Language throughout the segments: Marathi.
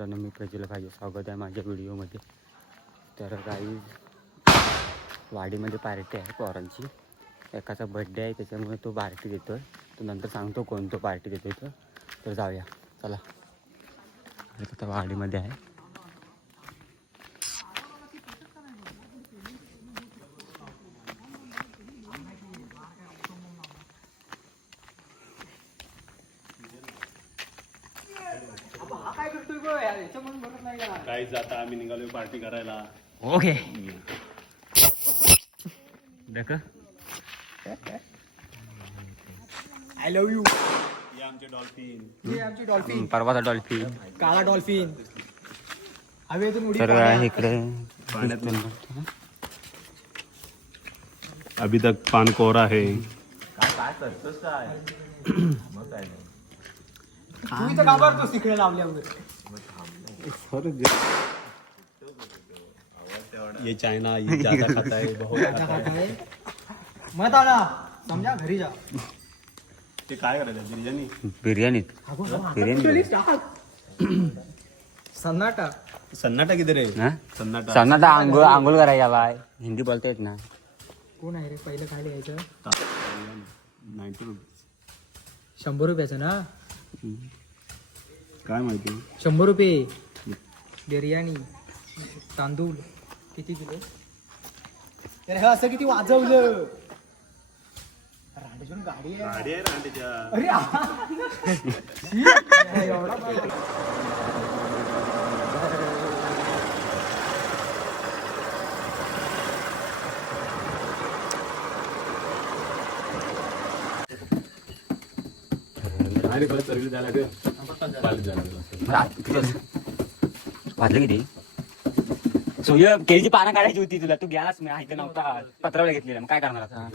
मित्रांनो, मी प्रज्वल भाई, स्वागत आहे माझ्या व्हिडिओमध्ये. तर काही वाडीमध्ये पार्टी आहे पोरांची. एकाचा बड्डे आहे त्याच्यामुळे तो पार्टी देतो आहे. तो नंतर सांगतो कोणतो पार्टी देतो तर जाऊया चला. आता वाडीमध्ये आहे. काही जाता आम्ही निघालो पार्टी करायला. ओके देख आय लव्ह यू. हे आमचे डॉल्फिन. हे आमची डॉल्फिन, परवाचा डॉल्फिन, काळा डॉल्फिन हवेतून उडी तर मारणार. इकडे अभी तक पान कोरा है. तू इथं का भरतोस तिकडे लावल्या ये चाइना ये ज्यादा खाता है, बहुत खाता है. मत आला समजा घरी जा. ते काय करायचं बिर्याणी. बिर्याणी सन्नाटा सन्नाटा किती रे. हा? सन्नाटा सन्नाटा आंघोळ करायला बाय. हिंदी बोलता येत ना. कोण आहे रे पहिलं खायला यायचं 90 रुपये. 100 रुपयाचं ना. काय माहिती. 100 रुपये बिर्याणी. तांदूळ किती किलो. तर हे असं किती वाजवलं. रांडेश्वर गाडी आहे. गाडी आहे रांडेच्या. अरे एवढा वाजलं किती. सूर्य केळीची पानं काढायची होती तुला. तू गेलास मी ऐकलं नव्हता. पत्रावळ्या घेतलेल्या. मग काय करणार आता.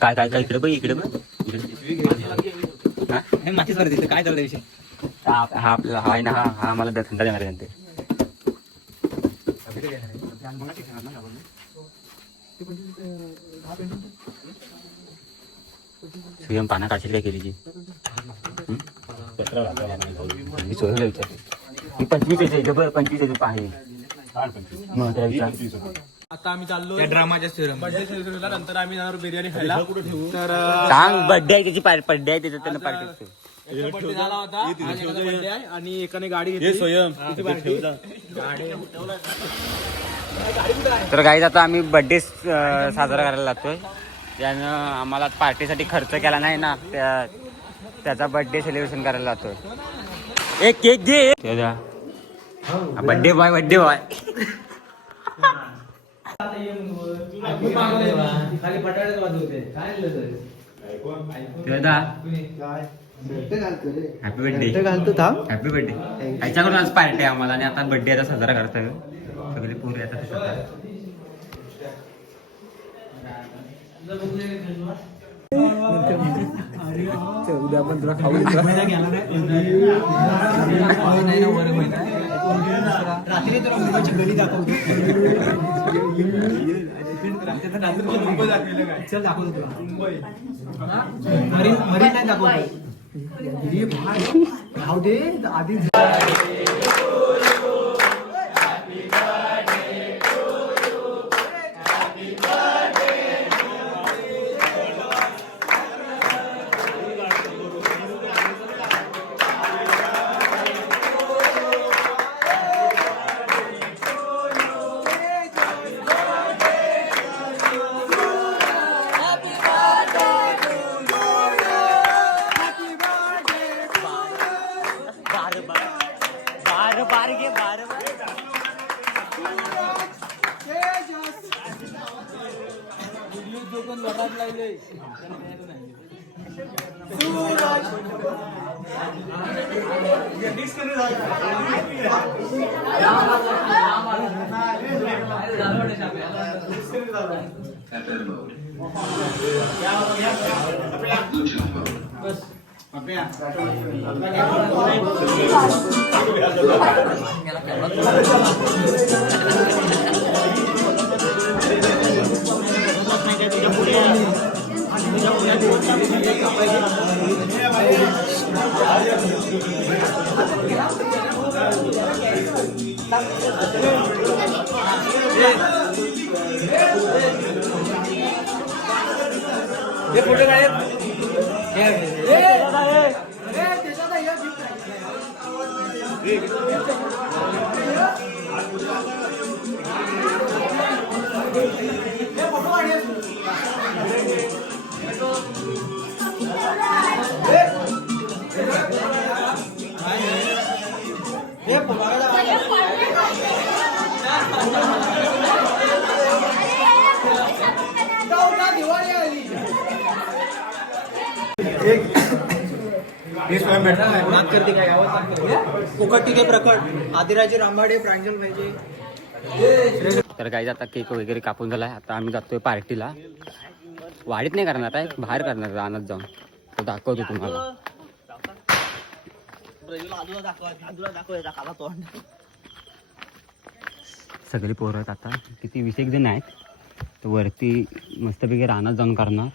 काय काय काय इकडे बघ इकडे बघ. मातीच वर काय चाललं विषय. हा आपला हा आहे ना. हा मला थंडा देणार आहे ते. सूर्य पानं काढशील काय केलीची. मी सोयला विचार. मी 25 आहे बरं. 25 आहे. मग त्याला विचार. आता आम्ही चाललो ड्रामाच्या स्टेडियम. बर्थडे सेलिब्रेशनला नंतर आम्ही जाणार बिर्याणी खायला. तर सांग बर्थडे आहे त्याची बर्थडे आहे त्याचं त्यांना पार्टी. बर्थडे झाला होता आणि एकाचा बर्थडे आहे आणि एकाने गाडी घेतली. तर गाईज आता आम्ही बर्थडे साजरा करायला लागतोय. त्यानं आम्हाला पार्टीसाठी खर्च केला नाही ना. त्याचा बर्थडे सेलिब्रेशन करायला लागतोय. एक केक दे. Birthday boy birthday boy. Happy birthday घालतो थांब. Happy birthday. याच्याकडून आज पार्टी आहे आम्हाला. आणि आता बर्थडे आता साजरा करतोय. सगळे पोरी आता उद्या पण तुला खाऊ रात्री तुला मुंबईची गली दाखवतो. चल दाखवतो तुला मुंबई. मरीन नाही दाखवतो. राहू दे आधी. बस कोकटिके प्रकट आदिराजे रांबाडे प्रांजल पाहिजे. तर काही आता केक वगैरे कापून झालाय. आता आम्ही जातोय पार्टीला. वाडीत नाही करणार आहे, बाहेर करणार रानात जाऊन. तो दाखवतो तुम्हाला. सगळी पोरं आहेत आता, किती 20 जण आहेत. तर वरती मस्तपैकी रानात जाऊन करणार.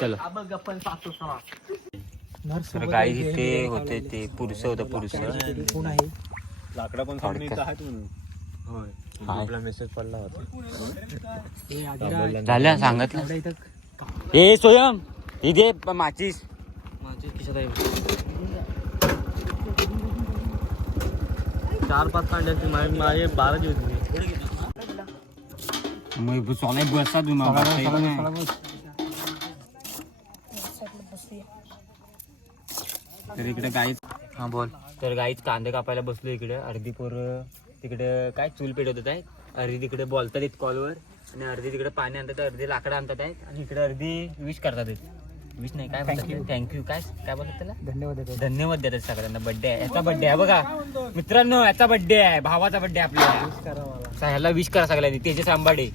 चलो. तर काही इथे होते ते पुरुष होतं पुरुष. लाकडा पण सामने इथं आहेत म्हणून. आपला मेसेज पडला होता. झालं सांगितलं. ए सोयम इथे माचीस खिशात आहे. 4-5 कांड्याची माझे 12 होती. मग सोने बसता तुम्ही. तर इकडे गाईच. हा बोल. तर गाईच कांदे कापायला बसलो इकडे. अर्धी पोरं तिकडे काय चूल पेटवत आहेत. अर्धी तिकडे बोलतात आहेत कॉलवर आणि अर्धी तिकडे पाणी आणतात, अर्धी लाकडं आणतात आहेत आणि इकडे अर्धी विश करतात आहेत. विश नाही काय म्हणतात, थँक्यू काय काय बोलतात त्याला, धन्यवाद देतात सगळ्यांना. बर्थडे आहे, याचा बर्थडे आहे बघा मित्रांनो, याचा बर्थडे आहे, भावाचा बर्थडे आपल्याला. ह्याला विश करा सगळ्यांनी. तेजस आंबाडे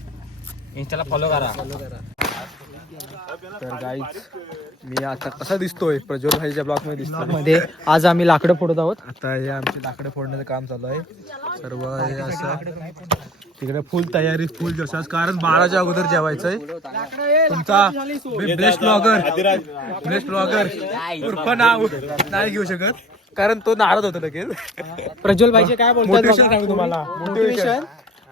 इंस्टाला फॉलो करा. तर गाईज मी आता कसा दिसतोय प्रज्वल भाईच्या ब्लॉग मध्ये दिसतो मध्ये आज आम्ही लाकडं फोडत आहोत. आता हे आमचे लाकडं फोडण्याचं काम चालू आहे. सर्व हे असं तिकडे फुल तयारी, फुल जसाच, कारण 12च्या अगोदर जेवायचंय. तुमचा बेस्ट ब्लॉगर उर्फ नाव नाही घेऊ शकत कारण तो नाराज होतो लगेच. प्रज्वल भाईचे काय मोटिवेशन सांगू तुम्हाला. मोटिवेशन.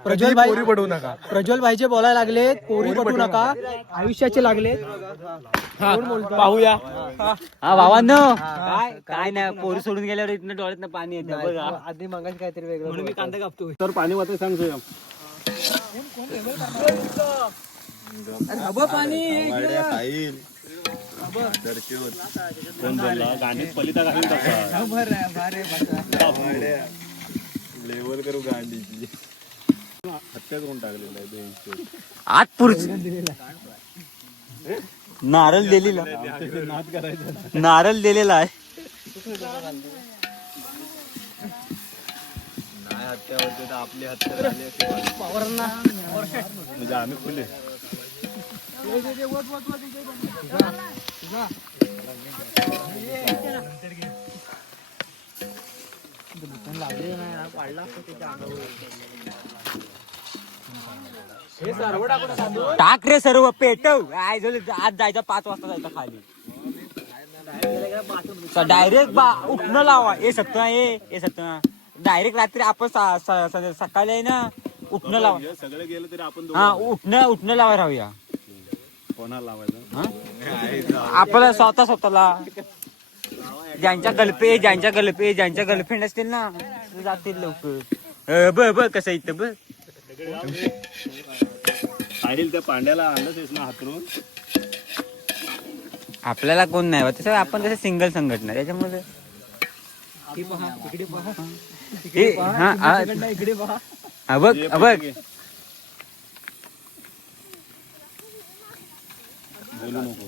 प्रज्वल भाई पोरी पडवू नका. प्रज्वल भाईचे बोलायला लागलेत, पोरी पटू नका, आयुष्याचे लागलेत. पाहूया. हा भावांनो काय काय नाही, पोरी सोडून गेल्यावर इथनं डोळ्यातनं पाणी येतं बघा. आधी मागायचं काहीतरी वेगळं. म्हणून मी कांदा कापतोय. तर पाणी वाचायला सांगतोय. कोण बोलला गांडीत पलिता घालून टाका. लेवल करू गांडीची. हत्या करून टाकलेला आहे. आत पुरुष नारळ दिलेला, नारळ दिलेला आहे. नाही हत्यावरती तर आपली हत्या झाली असती. म्हणजे आम्ही खुले. टाक रे सर्व पेटव. काय झालं, आज जायचं 5 वाजता जायचं खाली. डायरेक्ट उठणं लावा. ए सत्ता डायरेक्ट रात्री आपण सकाळी आहे ना उठणं लावा. सगळे गेलं तरी आपण हा उठणं लावा राहूया. कोणाला लावायचं आपल्याला स्वतःला ज्यांच्या गर्लफ्रेंड असतील ना जातील लवकर. बघ कसं इथं बघ. साहिल त्या पांड्याला आणलंच ना हातरून. आपल्याला कोण नाही तसं, आपण कसं सिंगल संघटना त्याच्यामुळे. बघ बोलू नको.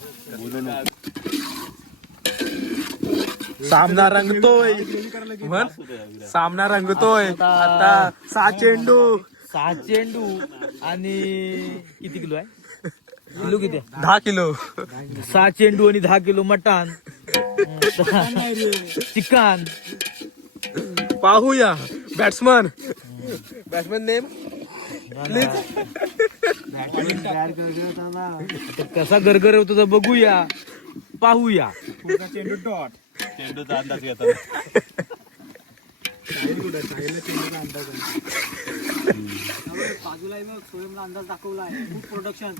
सामना रंगतोय म्हण. सामना रंगतोय आता. 6 चेंडू आणि किती किलो आहे? किलो किती? 10 किलो. 6 चेंडू आणि 10 किलो मटण, चिकन. पाहूया बॅट्समन नेम कसा गरगर होतो तर बघूया, पाहूया. चेंडूचा अंदाज घेतात. बाजूला स्वयंला अंदाज दाखवलाय खूप प्रोडक्शन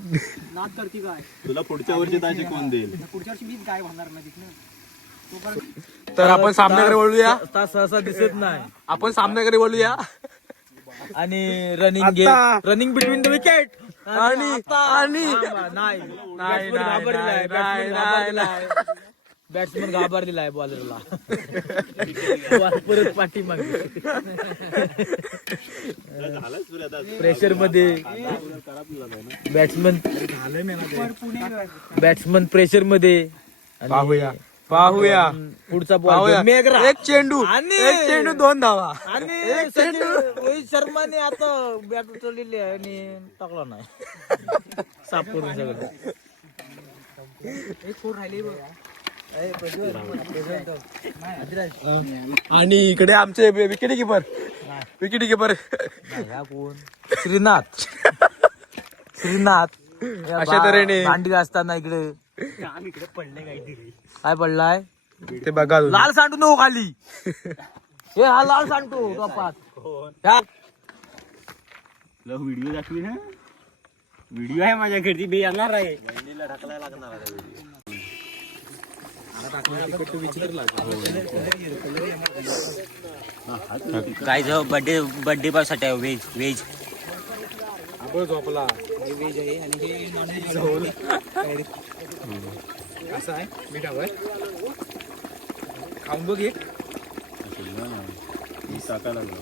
नाद करती काय तुला पुढच्या वर्षी ताशी कोण देईल पुढच्या वर्षी मीच गाय होणार नाही तिथनं तर आपण सामन्याकडे वळूया. सहसा दिसत नाही आपण सामन्याकडे वळूया. आणि running running between the wicket आणि नाही नाही बॅट्समन घाबरलेला आहे बॉलरला परत पाठी मागे प्रेशर मध्ये बॅट्समन प्रेशर मध्ये आणि पाहूया पुढचा बॉल मेघरा एक चेंडू 2 धावा आणि रोहित शर्माने आता बॅट उचललेली आहे आणि टाकला नाही साफ करून सगळं आणि इकडे आमचे विकेट किपर श्रीनाथ अशा तऱ्हेने भांडी असताना इकडे काय पडलाय ते बघा तुम्ही. लाल सांडू नको खाली हे हा लाल सांडतो टोपात व्हिडिओ दाखवी ना व्हिडिओ आहे माझ्या घरची बी येणार आहे काय बर्थडे पासाठी व्हेज झोपला कसं आहे मीठ हवंय खाऊन बघ एक टाकायला लागला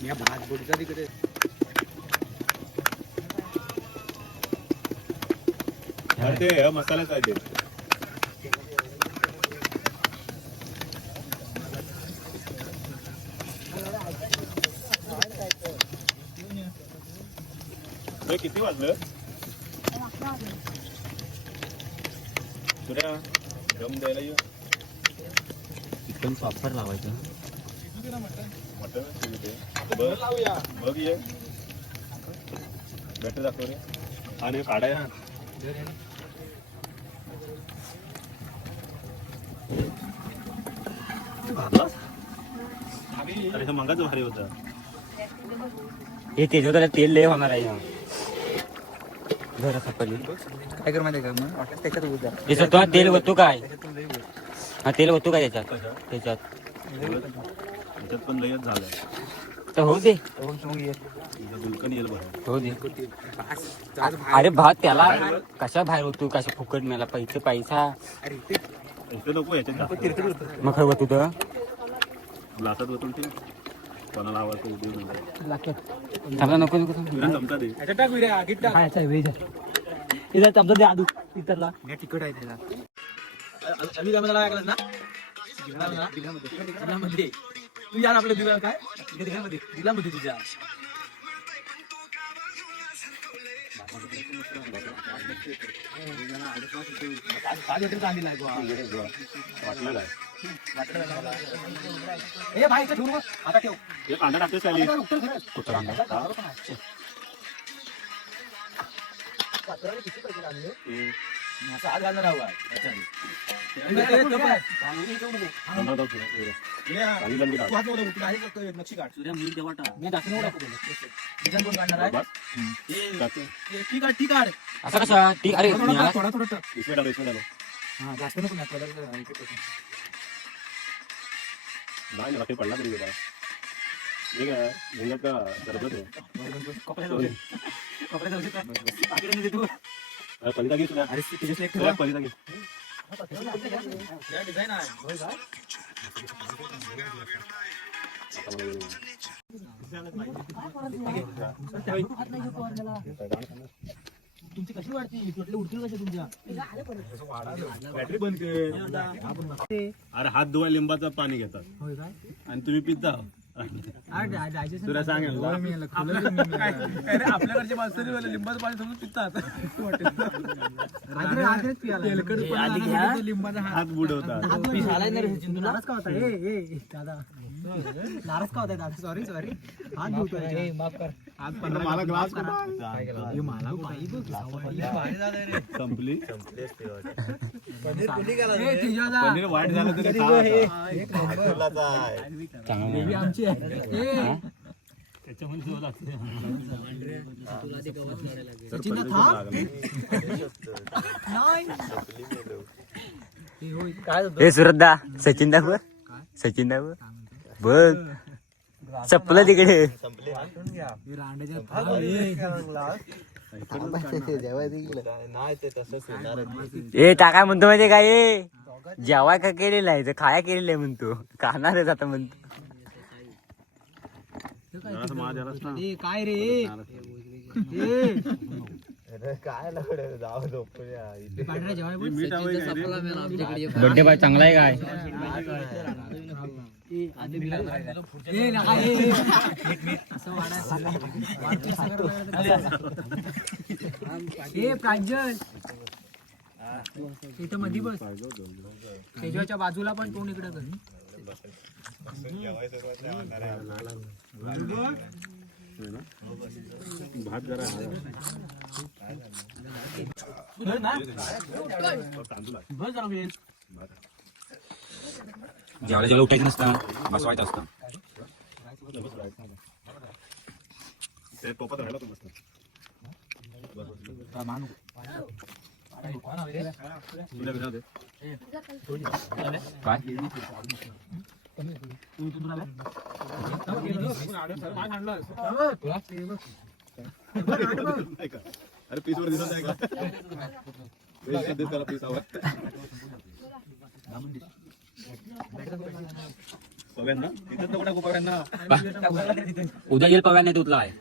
मी भात बोलचा तिकडे ते मसाल्याच आहे ते किती वाजलं तुला दम द्यायला ये चिकन प्रॉपर लावायचं मटन बघ ये बॅटर दाखव रे आणि काढाया अरे हा मंगाच भारी होता हे त्याच्यात तेल लय होणार आहे जरा सापडली काय कर माहिती का मग वाटत त्याच्यात उद्या त्याच्यात तो तेल होतो काय हा तेल होतो काय त्याच्यात त्याच्यात पण लयच झालं तर होऊ दे दुलकन येईल बरं हो दे अरे भात त्याला कशा बाहेर होतो कशा फुकट मिळाला पैसा इथे नको याच्यात मग खरं होत तुझं ग्लासात बसून ते कोणाला आवाज उद्योग थांबला नको जमता दे खायचा वेज इथं चमचा दे आदू इतरला तिकड आहे त्याला तू यार आपल्या दिला काय दिलामध्ये तुझ्या वाटलं काय ए भाई इथं ठेवू नको. आता ठेव हे कांदा टाकतेस खाली असा हात घालणार हवा कांदा टाक थोडा. कांदी लंबी टाक. नक्षी काढ सूर्या मी देवाटा मी दाखवून टाकतो डिझाईन कोण काढणार आहे बस. टाक. ठीक काढ असं कसा ठीक अरे मिळाला. थोडा थोडा इसमें डालो इसमें डालो हा जास्त नको ना कलर नाही ना ते पडला तरी गेला हे काय झिंगट का सरबत आहे पलिता घे सुद्धा अरे तुझ्या एक तुला पलिता घे डिझाईन आहे तुमची कशी वाटते टोटली उडतील कशी तुमच्या बॅटरी बंद कर अरे हात धुवा लिंबाचं पाणी घेतात होय काय आणि तुम्ही पिता तुला सांगेल आपल्याकडचे माणसं लिंबाचं पाणी समजून पितात लिंबाचा हात बुडवतात नाराज का होता दादा सॉरी हात धुतोय माफ कर मला ग्लास संपली पनीर वाईट झालं तरी आमची आहे हे सुरतदा सचिन दाखव बघ चपलं तिकडे ए टाका म्हणतो माहितीये काय जेवाय का केलेलं आहे खाया केलेलं आहे म्हणतो खाणारच आता म्हणतो काय रे बर्थडे बाय चांगला आहे काय प्रांजल इथं मध्ये बस तेजवाच्या बाजूला पण तोंड इकडे कर भात जरा जेवायला उठायचं नसतं बसवायचं असतं ते टोपात राहिला मस्त काय अरे पीस वर दिसत आहे का पीस हवा पव्यांना तिथं कुठं पव्यांना उद्या येईल पव्याने तुला आहे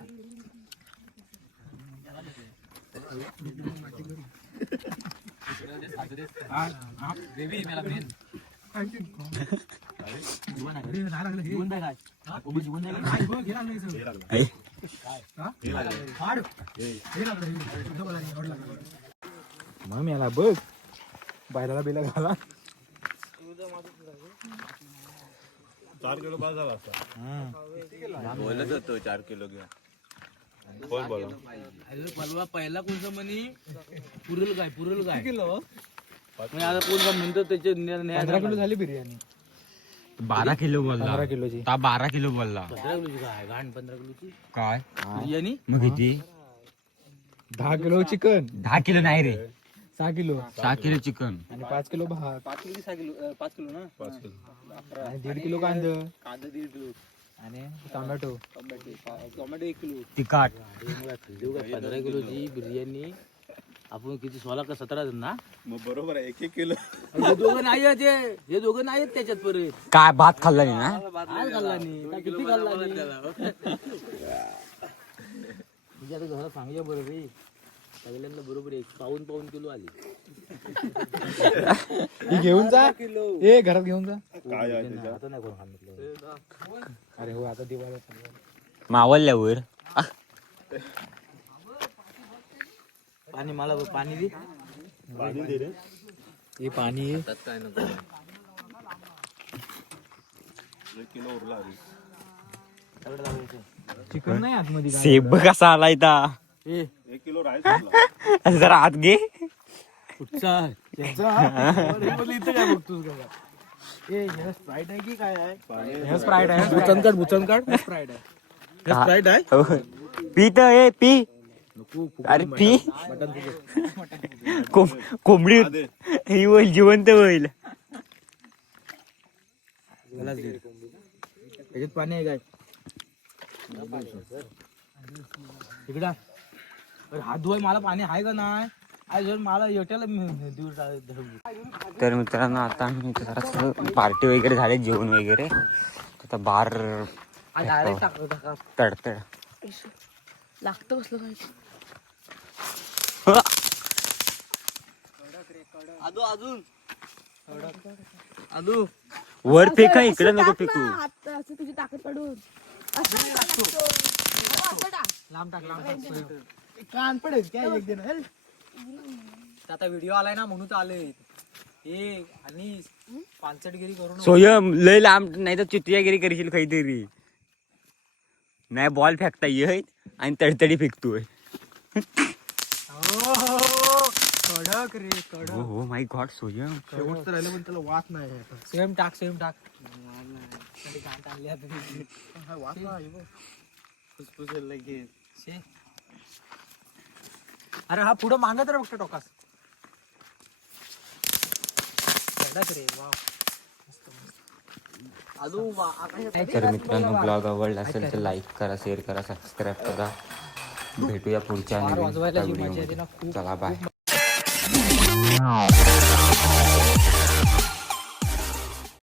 मग याला बघ बायला बिला घाला 4 किलो का झाला असता बोलत होतो 4 किलो घ्या कोण बोला पहिला कोणतं म्हणे पुरेल काय किलो आता कोण म्हणतो त्याचे 15 किलो झाली बिर्याणी 12 किलो बोलला 15 किलोची 12 किलो बोलला 15 किलोची काय घाण 15 किलोची काय बिर्याणी मग किती 10 किलो चिकन 10 किलो नाही रे 6 किलो 6 किलो चिकन आणि 5 किलो भात 5 किलो 6 किलो 5 किलो ना 5 किलो आणि 1.5 किलो कांदा कांदा 1.5 किलो आणि टोमॅटो 1 किलो तिखट 15 किलोची बिर्याणी आपण किती 16 का 17 ना मग बरोबर आहे 1 किलो हे दोघं नाही आहेत हे दोघं नाही आहेत त्याच्यात परत काय भात खाल्ला नाही ना काय खाल्ला नाही का किती खाल्ला नाही तुझ्या घरात सांगूया बरं रे सगळ्यांना बरोबर एक पाऊन किलो आली ही घेऊन जा ए घरात घेऊन जा काय आहे त्याच्यात? आता नाही कोण सांगितलं अरे हो आता दिवाळी मावल्यावर पाणी मला पाणी दे पाणी दे रे हे पाणी काय नको 1 किलो उरला आधी चिकन नाही आतमध्ये काय सेब कसा आला इथं 1 किलो राईस जरा आत घे कुठचा इथं काय बघतोस का स्प्राईट आहे की काय आहे हे स्प्राईट आहे बुचन काढ स्प्राईट आहे स्प्राईट आहे पी तर ए पी अरे पी कोंबडी ही होईल जिवंत होईल त्याच्यात पाणी आहे काय इकडा हात धुवाय मला पाणी आहे का नाही आज जर मला येट्याला तर मित्रांनो आता आम्ही जरा पार्टी वगैरे झाले जेवण वगैरे आता बार तडतड लागतं बसलं काय अजून वर फेक इकडे नको फेकू. असं तुझी ताकद पडून असं टाकतो. असं टाक. लांब टाक कान पडेल काय एक दिन हेल. आता व्हिडिओ आलाय ना म्हणून आले हे आणि पानसटगिरी करून सोयम लय लांब नाही तर चित्रियागिरी करशील काहीतरी. नाही बॉल फेकता येत आणि तडतडी फेकतोय. कडक रे कडक. हो माय गॉड सोयम. शेवटचं राहिलं पण त्याला वाच नाही. सेम टाक फुसफुसेल लगेच. अरे हा पुढं मागत रे फक्त टोकास. कडक रे वाव. तर मित्रांनो ब्लॉग आवडला असेल तर लाईक करा, शेअर करा, सबस्क्राईब करा. भेटूया पुढच्या नवीन व्हिडिओ. चला बाय.